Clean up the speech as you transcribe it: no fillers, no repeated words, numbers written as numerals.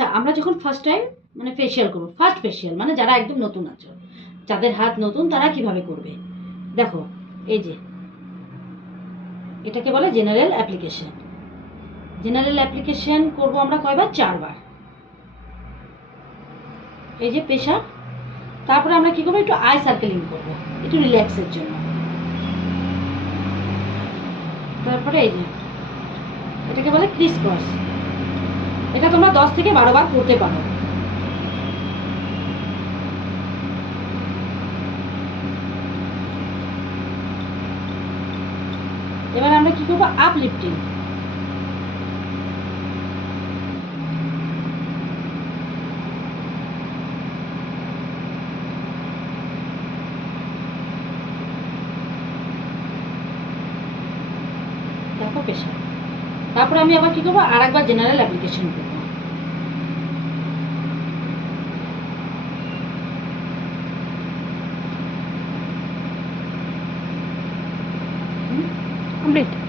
আচ্ছা, আমরা যখন ফার্স্ট টাইম মানে ফেসিয়াল করবো, ফার্স্ট ফেসিয়াল মানে যারা একদম নতুন আছো, যাদের হাত নতুন তারা কিভাবে করবে, দেখো এই যে এটাকে বলে জেনারেল অ্যাপ্লিকেশন। জেনারেল অ্যাপ্লিকেশন করবো আমরা কয়বার? 4 বার। এই যে প্রেশার, তারপরে আমরা কি করবো, একটু আই সার্কেলিং করবো একটু রিল্যাক্সের জন্য। তারপরে এই যে এটাকে বলে ক্রিস ক্রস, এটা তোমরা 10 থেকে 12 বার করতে পারো। এবার আমরা কি করবো, আপলিফটিং। দেখো প্রেশার, তারপরে আমি আবার কি করবো, আর একবার জেনারেল অ্যাপ্লিকেশন করবো। কমপ্লিট।